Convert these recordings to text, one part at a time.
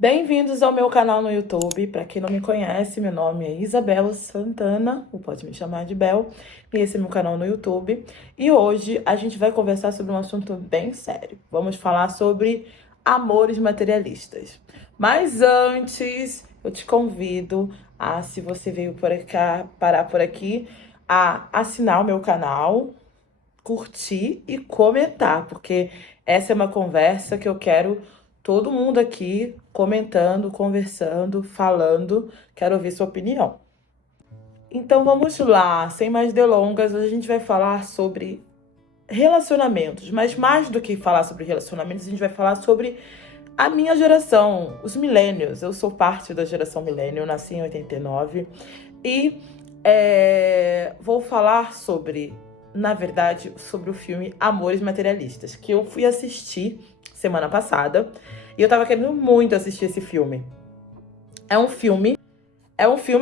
Bem-vindos ao meu canal no YouTube. Para quem não me conhece, meu nome é Isabela Santana, ou pode me chamar de Bel, e esse é meu canal no YouTube. E hoje a gente vai conversar sobre um assunto bem sério. Vamos falar sobre amores materialistas. Mas antes, eu te convido a, se você veio por cá, parar por aqui, a assinar o meu canal, curtir e comentar, porque essa é uma conversa que eu quero todo mundo aqui comentando, conversando, falando. Quero ouvir sua opinião. Então vamos lá, sem mais delongas, hoje a gente vai falar sobre relacionamentos, mas mais do que falar sobre relacionamentos, a gente vai falar sobre a minha geração, os millennials. Eu sou parte da geração millennial, nasci em 89 e vou falar sobre, na verdade, sobre o filme Amores Materialistas, que eu fui assistir semana passada e eu tava querendo muito assistir esse filme. É um filme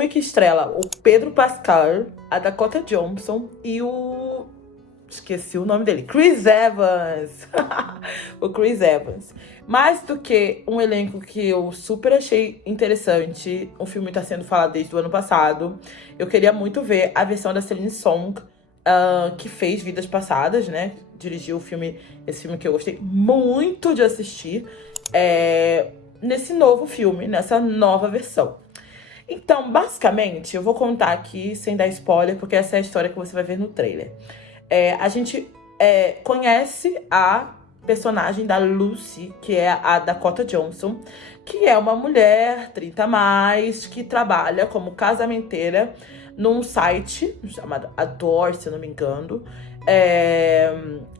que estrela o Pedro Pascal, a Dakota Johnson e o... esqueci o nome dele. Chris Evans. O Chris Evans. Mais do que um elenco que eu super achei interessante, o filme tá sendo falado desde o ano passado. Eu queria muito ver a versão da Celine Song, que fez Vidas Passadas, né? Dirigiu esse filme que eu gostei muito de assistir, nesse novo filme, nessa nova versão. Então, basicamente, eu vou contar aqui, sem dar spoiler, porque essa é a história que você vai ver no trailer. A gente conhece a personagem da Lucy, que é a Dakota Johnson, que é uma mulher 30 a mais, que trabalha como casamenteira num site chamado Adore, se eu não me engano.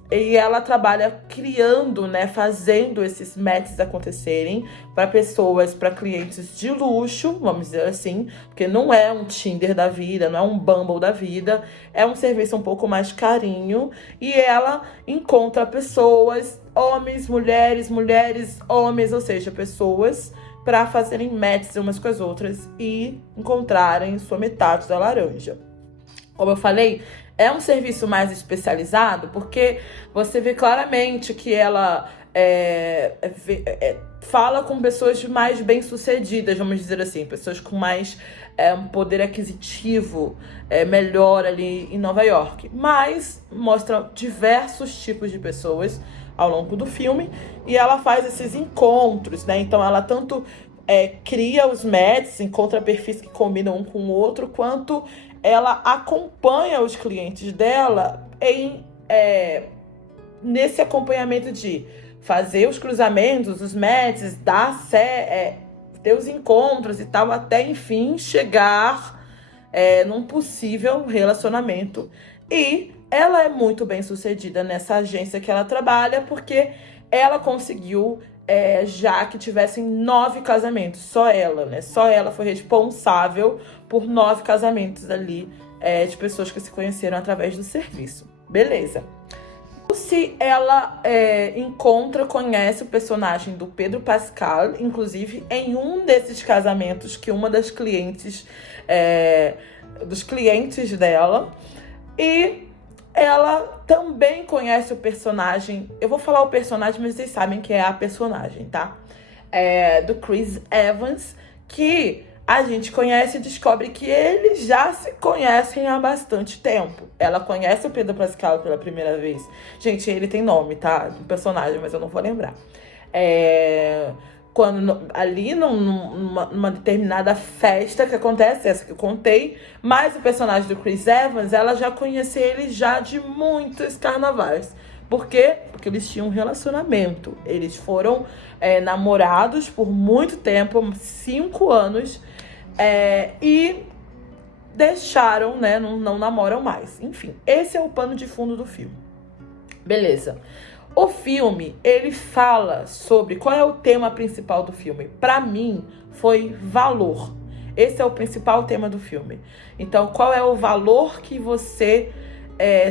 E ela trabalha criando, né, fazendo esses matches acontecerem para pessoas, para clientes de luxo, vamos dizer assim, porque não é um Tinder da vida, não é um Bumble da vida, é um serviço um pouco mais carinho, e ela encontra pessoas, homens, mulheres, mulheres, homens, ou seja, pessoas para fazerem matches umas com as outras e encontrarem sua metade da laranja. Como eu falei, é um serviço mais especializado, porque você vê claramente que ela fala com pessoas mais bem-sucedidas, vamos dizer assim, pessoas com mais um poder aquisitivo melhor ali em Nova York. Mas mostra diversos tipos de pessoas ao longo do filme, e ela faz esses encontros, né? Então ela tanto cria os matches, encontra perfis que combinam um com o outro, quanto ela acompanha os clientes dela nesse acompanhamento de fazer os cruzamentos, os matches, ter os encontros e tal, até enfim chegar num possível relacionamento. E ela é muito bem sucedida nessa agência que ela trabalha, porque ela conseguiu já que tivessem 9 casamentos, só ela, né? Só ela foi responsável por 9 casamentos ali, de pessoas que se conheceram através do serviço. Beleza. Se ela conhece o personagem do Pedro Pascal, inclusive em um desses casamentos que uma das clientes, dos clientes dela, e ela também conhece o personagem. Eu vou falar o personagem, mas vocês sabem que é a personagem, tá? Do Chris Evans, que a gente conhece e descobre que eles já se conhecem há bastante tempo. Ela conhece o Pedro Pascal pela primeira vez. Gente, ele tem nome, tá? Do personagem, mas eu não vou lembrar. Quando ali numa determinada festa que acontece, essa que eu contei, mas o personagem do Chris Evans, ela já conhecia ele já de muitos carnavais. Por quê? Porque eles tinham um relacionamento. Eles foram namorados por muito tempo, 5 anos, e deixaram, né? Não namoram mais. Enfim, esse é o pano de fundo do filme. Beleza. O filme, ele fala sobre... Qual é o tema principal do filme? Pra mim, foi valor. Esse é o principal tema do filme. Então, qual é o valor que você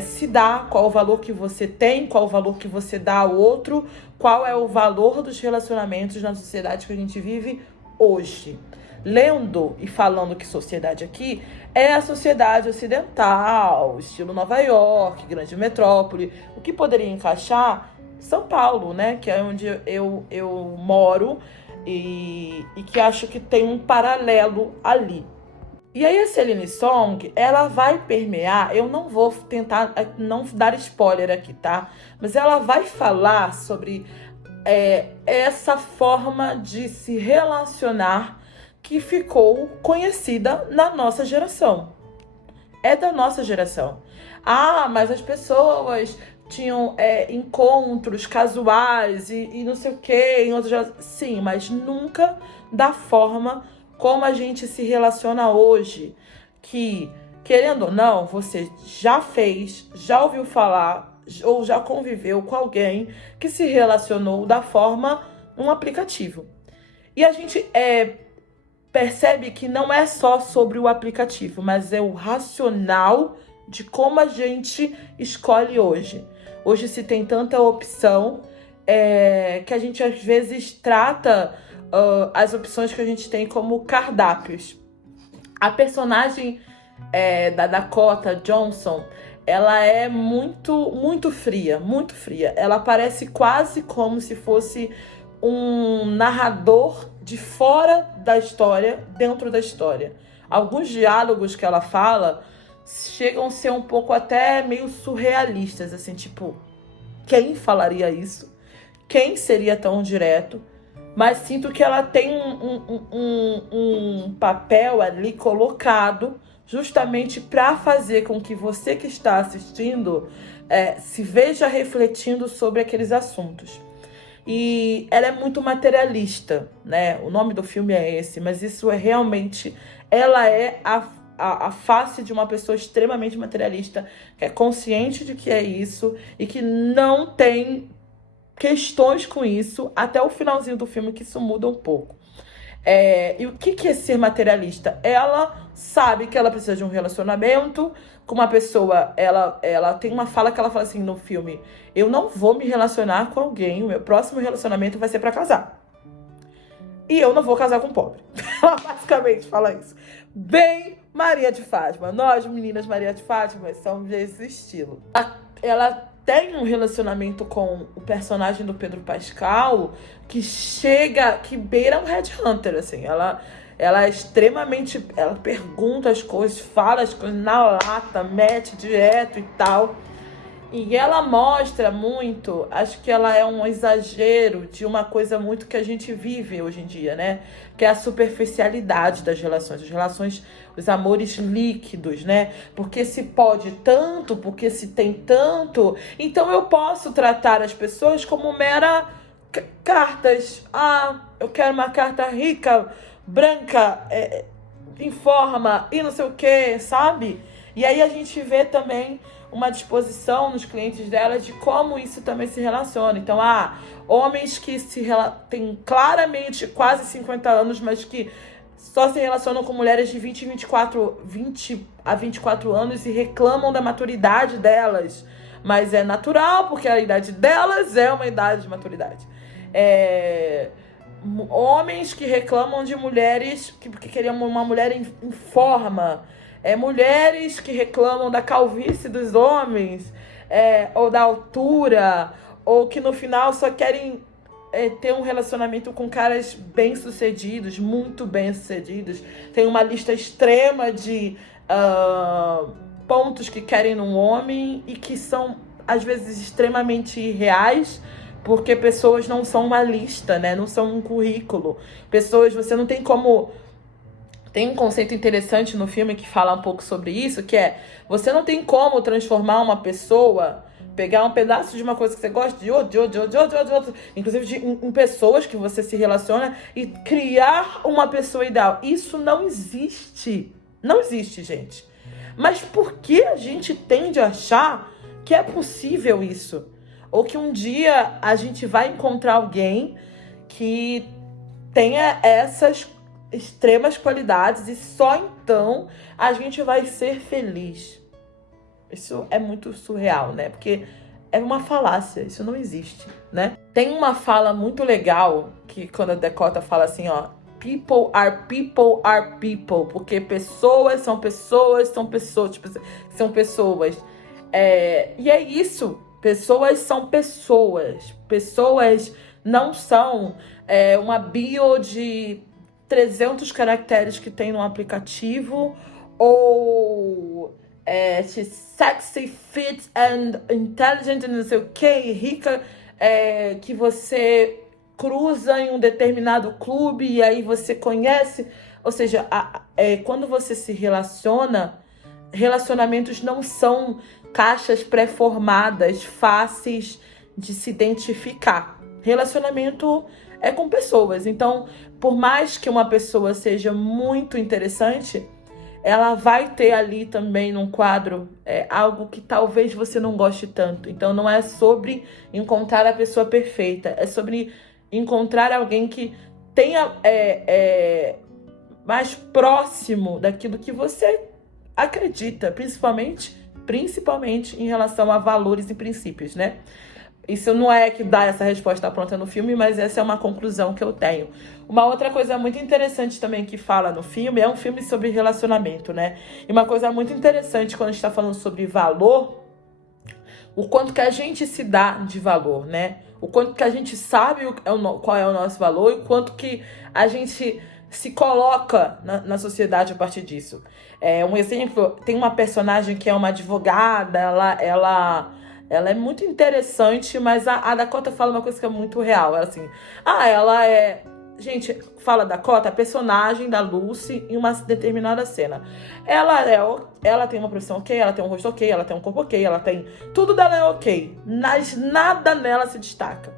se dá? Qual é o valor que você tem? Qual é o valor que você dá ao outro? Qual é o valor dos relacionamentos na sociedade que a gente vive hoje? Lendo e falando que sociedade aqui é a sociedade ocidental, estilo Nova York, grande metrópole. O que poderia encaixar São Paulo, né? Que é onde eu moro. e que acho que tem um paralelo ali. E aí a Celine Song, ela vai permear, eu não vou tentar não dar spoiler aqui, tá? Mas ela vai falar sobre essa forma de se relacionar que ficou conhecida na nossa geração. É da nossa geração. Ah, mas as pessoas tinham encontros casuais e não sei o quê, em outras gerações. Sim, mas nunca da forma como a gente se relaciona hoje. Que, querendo ou não, você já fez, já ouviu falar ou já conviveu com alguém que se relacionou da forma um aplicativo. E a gente percebe que não é só sobre o aplicativo, mas é o racional de como a gente escolhe hoje. Hoje se tem tanta opção que a gente às vezes trata as opções que a gente tem como cardápios. A personagem da Dakota Johnson, ela é muito fria, muito fria. Ela parece quase como se fosse um narrador de fora da história, dentro da história. Alguns diálogos que ela fala chegam a ser um pouco até meio surrealistas, assim, tipo, quem falaria isso? Quem seria tão direto? Mas sinto que ela tem um papel ali colocado justamente para fazer com que você que está assistindo se veja refletindo sobre aqueles assuntos. E ela é muito materialista, né? O nome do filme é esse, mas isso é realmente... Ela é a face de uma pessoa extremamente materialista, que é consciente de que é isso e que não tem questões com isso até o finalzinho do filme, que isso muda um pouco. E o que é ser materialista? Ela sabe que ela precisa de um relacionamento com uma pessoa. Ela tem uma fala que ela fala assim no filme: eu não vou me relacionar com alguém, o meu próximo relacionamento vai ser pra casar. E eu não vou casar com pobre. Ela basicamente fala isso. Bem Maria de Fátima. Nós, meninas Maria de Fátima, somos desse estilo. Ela tem um relacionamento com o personagem do Pedro Pascal que beira um headhunter, assim. Ela é extremamente... Ela pergunta as coisas, fala as coisas na lata, mete direto e tal. E ela mostra muito, acho que ela é um exagero de uma coisa muito que a gente vive hoje em dia, né? Que é a superficialidade das relações, as relações, os amores líquidos, né? Porque se pode tanto, porque se tem tanto, então eu posso tratar as pessoas como mera cartas. Ah, eu quero uma carta rica, branca, em forma e não sei o que, sabe? E aí a gente vê também uma disposição nos clientes dela de como isso também se relaciona. Então, homens que têm claramente quase 50 anos, mas que só se relacionam com mulheres de 20 a 24 anos e reclamam da maturidade delas. Mas é natural, porque a idade delas é uma idade de maturidade. Homens que reclamam de mulheres que queriam uma mulher em forma. Mulheres que reclamam da calvície dos homens, ou da altura, ou que no final só querem ter um relacionamento com caras bem-sucedidos, muito bem-sucedidos. Tem uma lista extrema de pontos que querem num homem e que são, às vezes, extremamente irreais, porque pessoas não são uma lista, né? Não são um currículo. Você não tem como... Tem um conceito interessante no filme que fala um pouco sobre isso, que você não tem como transformar uma pessoa, pegar um pedaço de uma coisa que você gosta de outro, inclusive em pessoas que você se relaciona, e criar uma pessoa ideal. Isso não existe. Não existe, gente. Mas por que a gente tende a achar que é possível isso? Ou que um dia a gente vai encontrar alguém que tenha essas extremas qualidades e só então a gente vai ser feliz. Isso é muito surreal, né? Porque é uma falácia, isso não existe, né? Tem uma fala muito legal que quando a Dakota fala assim, people are people are people, porque pessoas são pessoas, tipo, são pessoas. E é isso, pessoas são pessoas não são uma bio de 300 caracteres que tem no aplicativo, ou sexy, fit and intelligent, não sei o que, rica, que você cruza em um determinado clube e aí você conhece. Ou seja, quando você se relaciona, relacionamentos não são caixas pré-formadas, fáceis de se identificar. Relacionamento é com pessoas. Então, por mais que uma pessoa seja muito interessante, ela vai ter ali também num quadro algo que talvez você não goste tanto. Então, não é sobre encontrar a pessoa perfeita, é sobre encontrar alguém que tenha mais próximo daquilo que você acredita, principalmente em relação a valores e princípios, né? Isso não é que dá essa resposta pronta no filme, mas essa é uma conclusão que eu tenho. Uma outra coisa muito interessante também que fala no filme, é um filme sobre relacionamento, né? E uma coisa muito interessante quando a gente está falando sobre valor, o quanto que a gente se dá de valor, né? O quanto que a gente sabe qual é o nosso valor e o quanto que a gente se coloca na sociedade a partir disso. Um exemplo, tem uma personagem que é uma advogada, ela é muito interessante, mas a Dakota fala uma coisa que é muito real. Ela assim, ela é... Gente, fala Dakota, a personagem da Lucy em uma determinada cena. Ela tem uma profissão ok, ela tem um rosto ok, ela tem um corpo ok, ela tem... Tudo dela é ok, mas nada nela se destaca.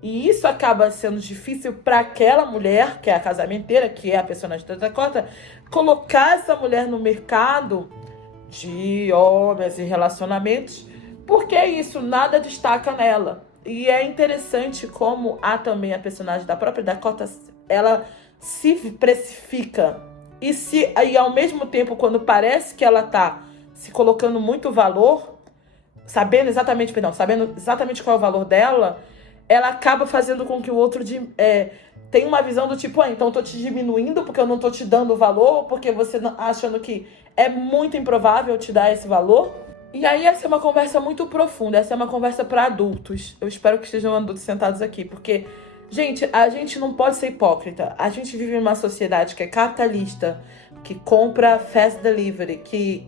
E isso acaba sendo difícil para aquela mulher, que é a casamenteira, que é a personagem da Dakota, colocar essa mulher no mercado de homens e relacionamentos, porque isso nada destaca nela. E é interessante como há também a personagem da própria Dakota, ela se precifica e ao mesmo tempo, quando parece que ela tá se colocando muito valor, sabendo exatamente qual é o valor dela, ela acaba fazendo com que o outro tenha uma visão do tipo, então eu tô te diminuindo porque eu não tô te dando valor, porque você achando que é muito improvável te dar esse valor. E aí essa é uma conversa muito profunda, essa é uma conversa para adultos. Eu espero que estejam adultos sentados aqui, porque, gente, a gente não pode ser hipócrita. A gente vive numa sociedade que é capitalista, que compra fast delivery, que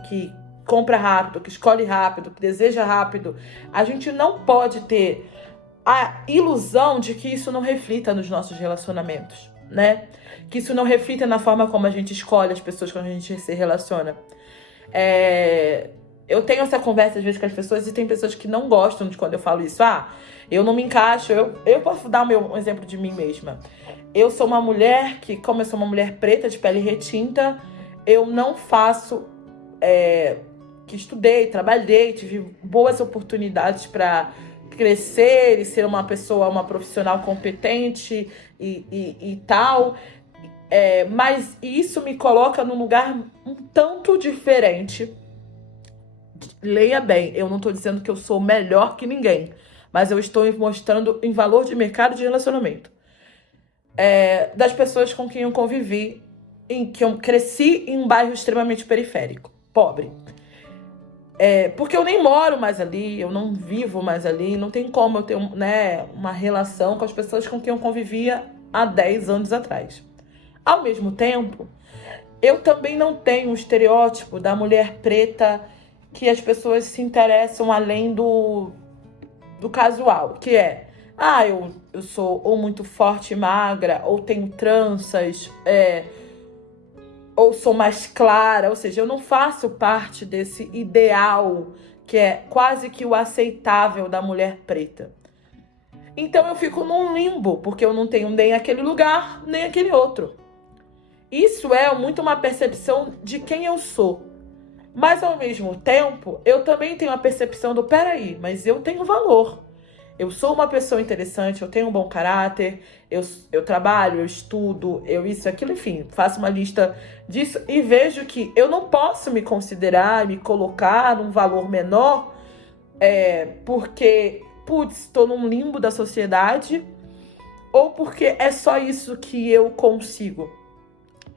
compra rápido, que escolhe rápido, que deseja rápido. A gente não pode ter a ilusão de que isso não reflita nos nossos relacionamentos, né? Que isso não reflita na forma como a gente escolhe as pessoas quando a gente se relaciona. Eu tenho essa conversa às vezes com as pessoas e tem pessoas que não gostam de quando eu falo isso. Eu não me encaixo. Eu posso dar um exemplo de mim mesma. Eu sou uma mulher como eu sou uma mulher preta, de pele retinta, eu não faço... que estudei, trabalhei, tive boas oportunidades para crescer e ser uma profissional competente e tal. Mas isso me coloca num lugar um tanto diferente. Leia bem, eu não estou dizendo que eu sou melhor que ninguém, mas eu estou mostrando em valor de mercado de relacionamento. Das pessoas com quem eu convivi, que eu cresci em um bairro extremamente periférico, pobre. Porque eu nem moro mais ali, eu não vivo mais ali, não tem como eu ter uma relação com as pessoas com quem eu convivia há 10 anos atrás. Ao mesmo tempo, eu também não tenho o estereótipo da mulher preta que as pessoas se interessam além do casual, que eu sou ou muito forte e magra, ou tenho tranças, ou sou mais clara, ou seja, eu não faço parte desse ideal que é quase que o aceitável da mulher preta. Então eu fico num limbo, porque eu não tenho nem aquele lugar, nem aquele outro. Isso é muito uma percepção de quem eu sou. Mas ao mesmo tempo, eu também tenho a percepção do, peraí, mas eu tenho valor. Eu sou uma pessoa interessante, eu tenho um bom caráter, eu trabalho, eu estudo, eu isso, aquilo, enfim, faço uma lista disso e vejo que eu não posso me considerar, me colocar num valor menor, porque, estou num limbo da sociedade, ou porque é só isso que eu consigo.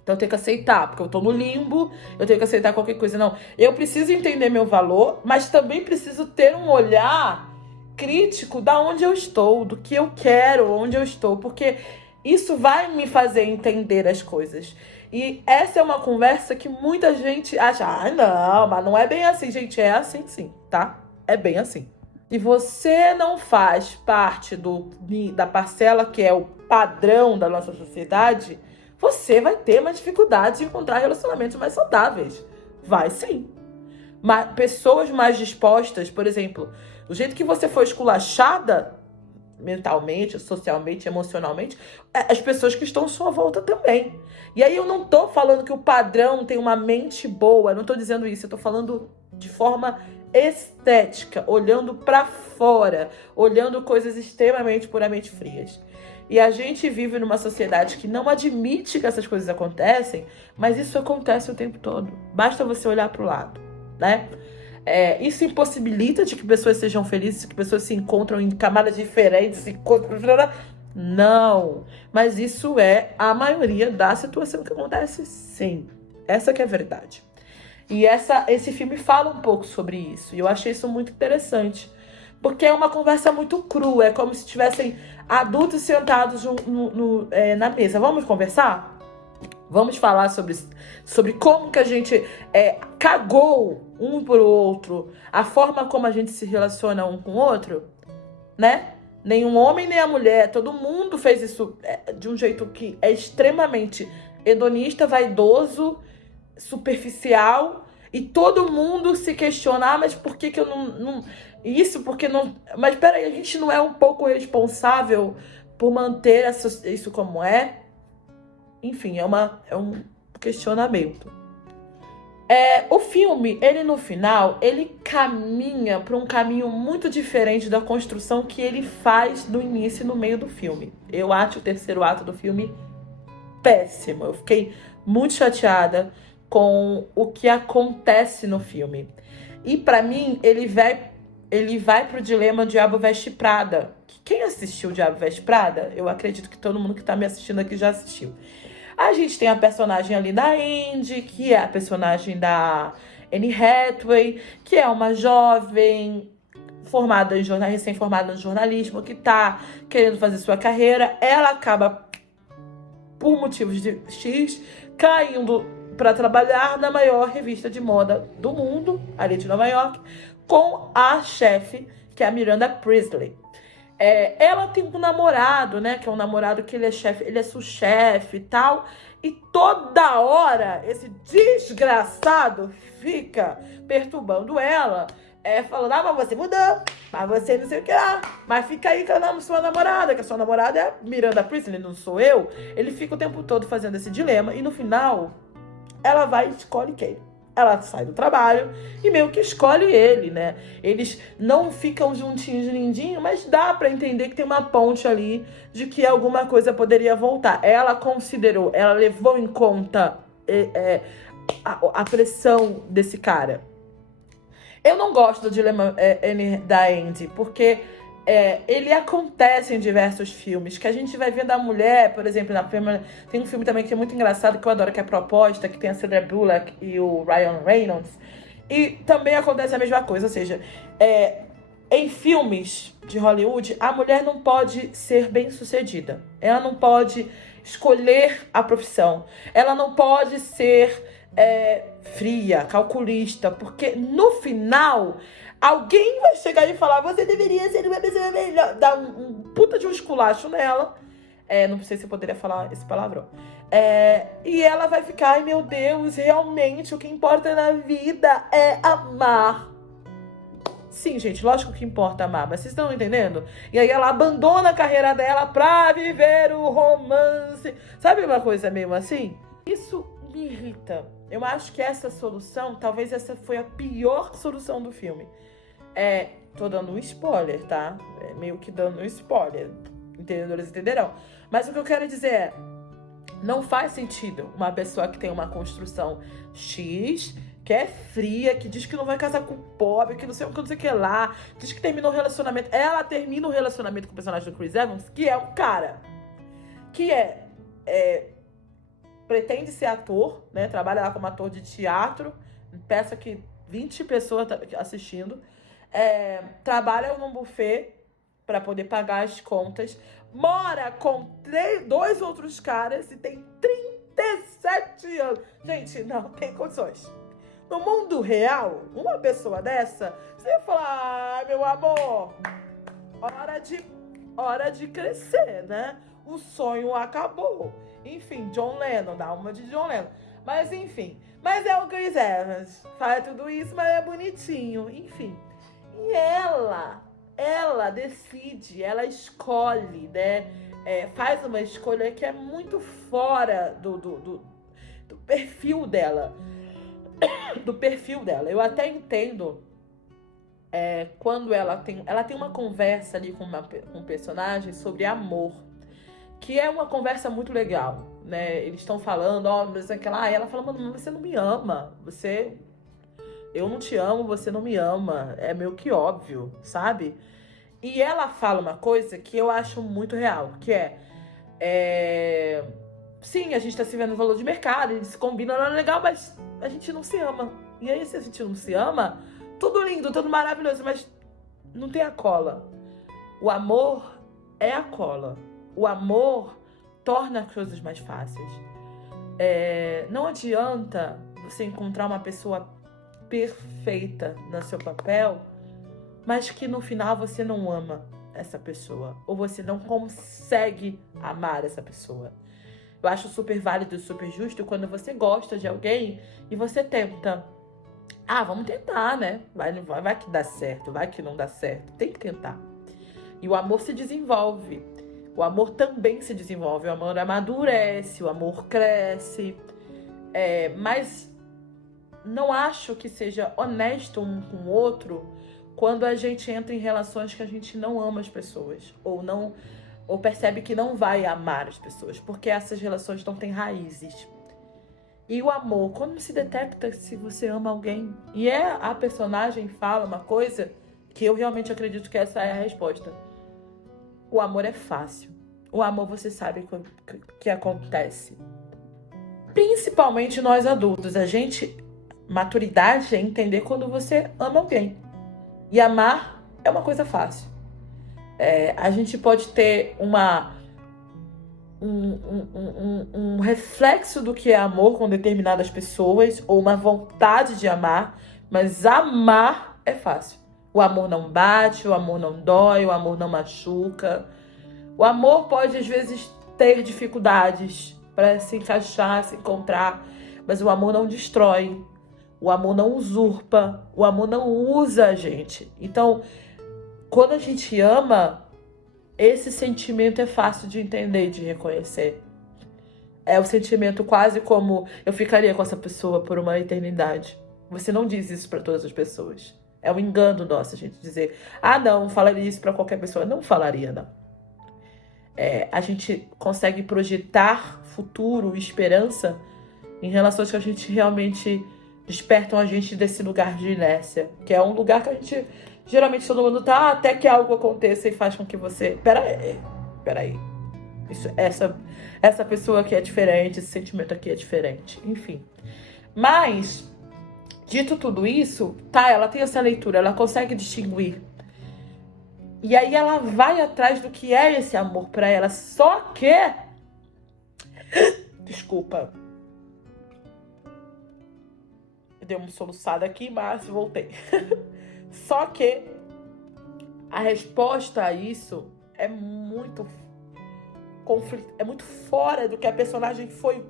Então eu tenho que aceitar, porque eu tô no limbo, eu tenho que aceitar qualquer coisa. Não, eu preciso entender meu valor, mas também preciso ter um olhar crítico da onde eu estou, do que eu quero, onde eu estou, porque isso vai me fazer entender as coisas. E essa é uma conversa que muita gente acha, não, mas não é bem assim, gente, é assim sim, tá? É bem assim. Se você não faz parte da parcela que é o padrão da nossa sociedade, você vai ter mais dificuldade de encontrar relacionamentos mais saudáveis. Vai sim. Pessoas mais dispostas, por exemplo, do jeito que você foi esculachada mentalmente, socialmente, emocionalmente, as pessoas que estão à sua volta também. E aí eu não tô falando que o padrão tem uma mente boa, não tô dizendo isso, eu tô falando de forma estética, olhando pra fora, olhando coisas extremamente puramente frias. E a gente vive numa sociedade que não admite que essas coisas acontecem, mas isso acontece o tempo todo. Basta você olhar pro lado, né? Isso impossibilita de que pessoas sejam felizes, que pessoas se encontram em camadas diferentes, não. Mas isso é a maioria da situação que acontece, sim. Essa que é a verdade. E esse filme fala um pouco sobre isso. E eu achei isso muito interessante. Porque é uma conversa muito crua. É como se tivessem adultos sentados na mesa. Vamos conversar? Vamos falar sobre como que a gente cagou um pro outro. A forma como a gente se relaciona um com o outro, né? Nenhum homem nem a mulher. Todo mundo fez isso de um jeito que é extremamente hedonista, vaidoso, superficial, e todo mundo se questiona, mas por que eu não isso, porque não... Mas peraí, a gente não é um pouco responsável por manter isso como é? Enfim, é um questionamento. O filme, ele no final, ele caminha para um caminho muito diferente da construção que ele faz no início e no meio do filme. Eu acho o terceiro ato do filme péssimo. Eu fiquei muito chateada com o que acontece no filme. E pra mim, ele vai pro dilema Diabo Veste Prada. Quem assistiu o Diabo Veste Prada? Eu acredito que todo mundo que tá me assistindo aqui já assistiu. A gente tem a personagem ali da Andy, que é a personagem da Anne Hathaway, que é uma jovem recém-formada no jornalismo, que tá querendo fazer sua carreira. Ela acaba, por motivos de X, caindo para trabalhar na maior revista de moda do mundo, ali de Nova York, com a chefe, que é a Miranda Priestly. Ela tem um namorado, né? Que é um namorado que ele é chefe, ele é sous-chefe e tal. E toda hora esse desgraçado fica perturbando ela. Falando, mas você mudou, mas você não sei o que lá. Mas fica aí com a sua namorada, que a sua namorada é a Miranda Priestly, não sou eu. Ele fica o tempo todo fazendo esse dilema. E no final, ela vai e escolhe quem? Ela sai do trabalho e meio que escolhe ele, né? Eles não ficam juntinhos, lindinho, mas dá pra entender que tem uma ponte ali de que alguma coisa poderia voltar. Ela levou em conta a pressão desse cara. Eu não gosto do dilema da Andy, porque ele acontece em diversos filmes, que a gente vai vendo a mulher, por exemplo, tem um filme também que é muito engraçado, que eu adoro, que é a Proposta, que tem a Sandra Bullock e o Ryan Reynolds, e também acontece a mesma coisa, ou seja, em filmes de Hollywood, a mulher não pode ser bem-sucedida, ela não pode escolher a profissão, ela não pode ser fria, calculista, porque no final alguém vai chegar e falar, você deveria ser uma pessoa melhor, dar um puta de um esculacho nela, não sei se eu poderia falar esse palavrão, e ela vai ficar, ai meu Deus, realmente o que importa na vida é amar. Sim, gente, lógico que importa amar, mas vocês estão entendendo? E aí ela abandona a carreira dela pra viver o romance. Sabe uma coisa meio assim? Isso me irrita. Eu acho que essa solução, talvez essa foi a pior solução do filme. Tô dando um spoiler, tá? Meio que dando um spoiler. Entendedores entenderão. Mas o que eu quero dizer é, não faz sentido uma pessoa que tem uma construção X, que é fria, que diz que não vai casar com pobre, que não sei o que lá, diz que terminou o relacionamento. Ela termina o relacionamento com o personagem do Chris Evans, que é um cara que pretende ser ator, né? Trabalha lá como ator de teatro, peça que 20 pessoas tá assistindo. trabalha num buffet para poder pagar as contas, mora com dois outros caras e tem 37 anos. Gente, não tem condições. No mundo real, uma pessoa dessa, você ia falar, ai, meu amor, hora de crescer, né? O sonho acabou. Enfim, John Lennon, dá uma de John Lennon. Mas enfim, mas é o Chris Evans. Faz tudo isso, mas é bonitinho. Enfim. E ela decide, ela escolhe, né? Faz uma escolha que é muito fora do perfil dela. Do perfil dela. Eu até entendo quando ela tem uma conversa ali com um personagem sobre amor, que é uma conversa muito legal, né? Eles estão falando, mas aquela, ela fala, mano, você não me ama, eu não te amo, você não me ama, é meio que óbvio, sabe? E ela fala uma coisa que eu acho muito real, que sim, a gente tá se vendo no valor de mercado, a gente se combina, não é legal, mas a gente não se ama. E aí, se a gente não se ama, tudo lindo, tudo maravilhoso, mas não tem a cola. O amor é a cola. O amor torna as coisas mais fáceis. Não adianta você encontrar uma pessoa perfeita no seu papel, mas que no final você não ama essa pessoa, ou você não consegue amar essa pessoa. Eu acho super válido e super justo quando você gosta de alguém e você tenta. Vamos tentar, né? Vai que dá certo, vai que não dá certo. Tem que tentar. E o amor se desenvolve. O amor também se desenvolve. O amor amadurece, o amor cresce. Mas não acho que seja honesto um com o outro quando a gente entra em relações que a gente não ama as pessoas. Ou percebe que não vai amar as pessoas. Porque essas relações não têm raízes. E o amor, quando se detecta se você ama alguém? E a personagem fala uma coisa que eu realmente acredito que essa é a resposta. O amor é fácil. O amor você sabe o que acontece. Principalmente nós adultos. Maturidade é entender quando você ama alguém. E amar é uma coisa fácil. A gente pode ter um reflexo do que é amor com determinadas pessoas, ou uma vontade de amar, mas amar é fácil. O amor não bate, o amor não dói, o amor não machuca. O amor pode, às vezes, ter dificuldades para se encaixar, se encontrar, mas o amor não destrói, o amor não usurpa, o amor não usa a gente. Então, quando a gente ama, esse sentimento é fácil de entender e de reconhecer. É o sentimento quase como eu ficaria com essa pessoa por uma eternidade. Você não diz isso para todas as pessoas. É um engano nosso a gente dizer, não, falaria isso para qualquer pessoa. Não falaria, não. A gente consegue projetar futuro, esperança em relações que a gente realmente despertam a gente desse lugar de inércia, que é um lugar que a gente, geralmente todo mundo tá até que algo aconteça e faz com que você, peraí, essa pessoa aqui é diferente, esse sentimento aqui é diferente, enfim. Mas, dito tudo isso, ela tem essa leitura, ela consegue distinguir. E aí ela vai atrás do que é esse amor pra ela, só que... Desculpa. Eu dei uma soluçada aqui, mas voltei. Só que a resposta a isso é muito fora do que a personagem foi.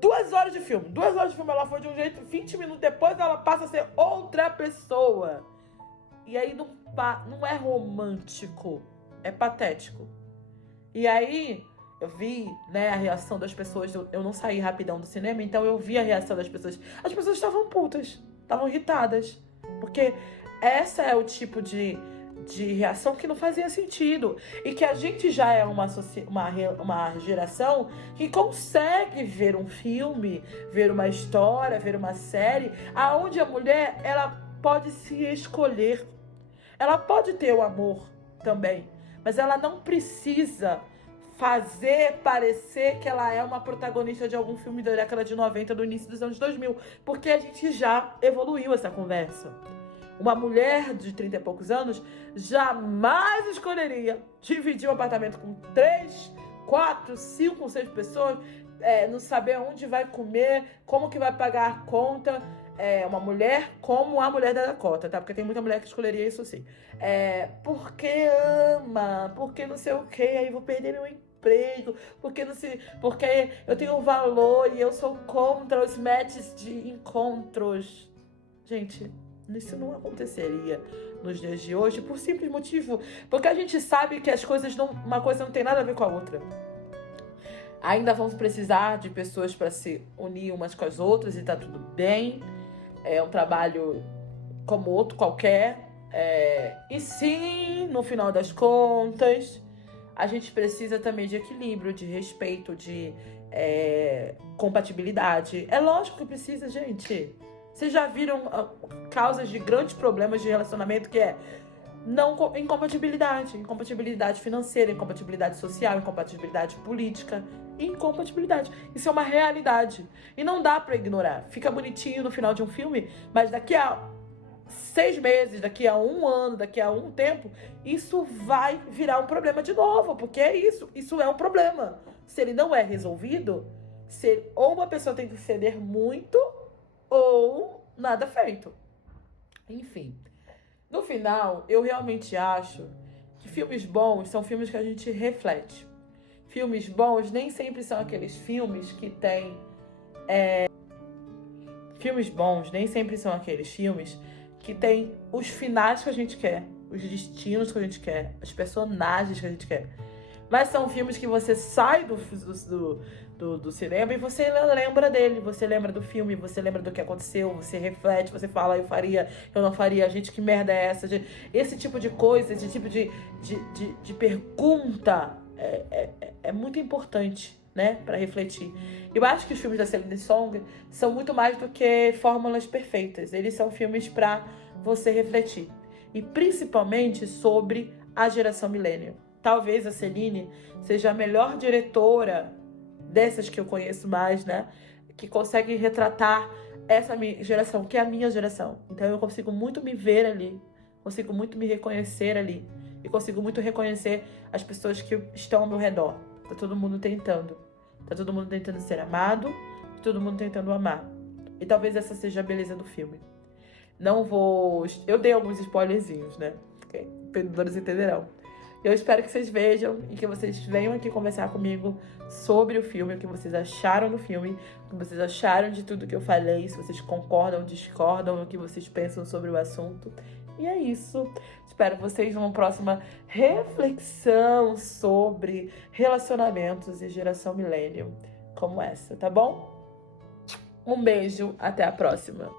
2 horas de filme. 2 horas de filme ela foi de um jeito, 20 minutos depois ela passa a ser outra pessoa. E aí não é romântico, é patético. E aí eu vi, né, a reação das pessoas. Eu não saí rapidão do cinema, então eu vi a reação das pessoas. As pessoas estavam putas, estavam irritadas. Porque essa é o tipo de reação que não fazia sentido. E que a gente já é uma geração que consegue ver um filme, ver uma história, ver uma série, aonde a mulher, ela pode se escolher. Ela pode ter o amor também, mas ela não precisa fazer parecer que ela é uma protagonista de algum filme da década de 90, do início dos anos 2000, porque a gente já evoluiu essa conversa. Uma mulher de 30 e poucos anos jamais escolheria dividir um apartamento com 3, 4, 5, 6 pessoas, não saber onde vai comer, como que vai pagar a conta. Uma mulher como a mulher da Dakota, tá? Porque tem muita mulher que escolheria isso sim. Porque ama, porque não sei o que, aí vou perder meu emprego, porque não sei, porque eu tenho valor e eu sou contra os matches de encontros. Gente, isso não aconteceria nos dias de hoje por simples motivo, porque a gente sabe que as coisas uma coisa não tem nada a ver com a outra. Ainda vamos precisar de pessoas para se unir umas com as outras e tá tudo bem. É um trabalho como outro qualquer. E sim, no final das contas, a gente precisa também de equilíbrio, de respeito, de compatibilidade. É lógico que precisa, gente. Vocês já viram causas de grandes problemas de relacionamento que incompatibilidade financeira, incompatibilidade social, incompatibilidade política, incompatibilidade. Isso é uma realidade e não dá pra ignorar. Fica bonitinho no final de um filme, mas daqui a 6 meses, daqui a 1 ano, daqui a um tempo, isso vai virar um problema de novo, porque isso é um problema. Se ele não é resolvido, ou uma pessoa tem que ceder muito ou nada feito. Enfim. No final, eu realmente acho que filmes bons são filmes que a gente reflete. Filmes bons nem sempre são aqueles filmes que têm... Filmes bons nem sempre são aqueles filmes que têm os finais que a gente quer, os destinos que a gente quer, os personagens que a gente quer. Mas são filmes que você sai do cinema e você lembra dele, você lembra do filme, você lembra do que aconteceu, você reflete, você fala, eu faria, eu não faria, gente, que merda é essa? Esse tipo de coisa, esse tipo de pergunta é muito importante, né, para refletir. Eu acho que os filmes da Celine Song são muito mais do que fórmulas perfeitas. Eles são filmes para você refletir. E principalmente sobre a geração millennial. Talvez a Celine seja a melhor diretora dessas que eu conheço mais, né? Que consegue retratar essa minha geração, que é a minha geração. Então eu consigo muito me ver ali, consigo muito me reconhecer ali. E consigo muito reconhecer as pessoas que estão ao meu redor. Tá todo mundo tentando. Tá todo mundo tentando ser amado, todo mundo tentando amar. E talvez essa seja a beleza do filme. Não vou... Eu dei alguns spoilerzinhos, né? Entendedores entenderão. Eu espero que vocês vejam e que vocês venham aqui conversar comigo sobre o filme, o que vocês acharam do filme, o que vocês acharam de tudo que eu falei, se vocês concordam, discordam, o que vocês pensam sobre o assunto. E é isso. Espero vocês numa próxima reflexão sobre relacionamentos e geração millennial como essa, tá bom? Um beijo, até a próxima.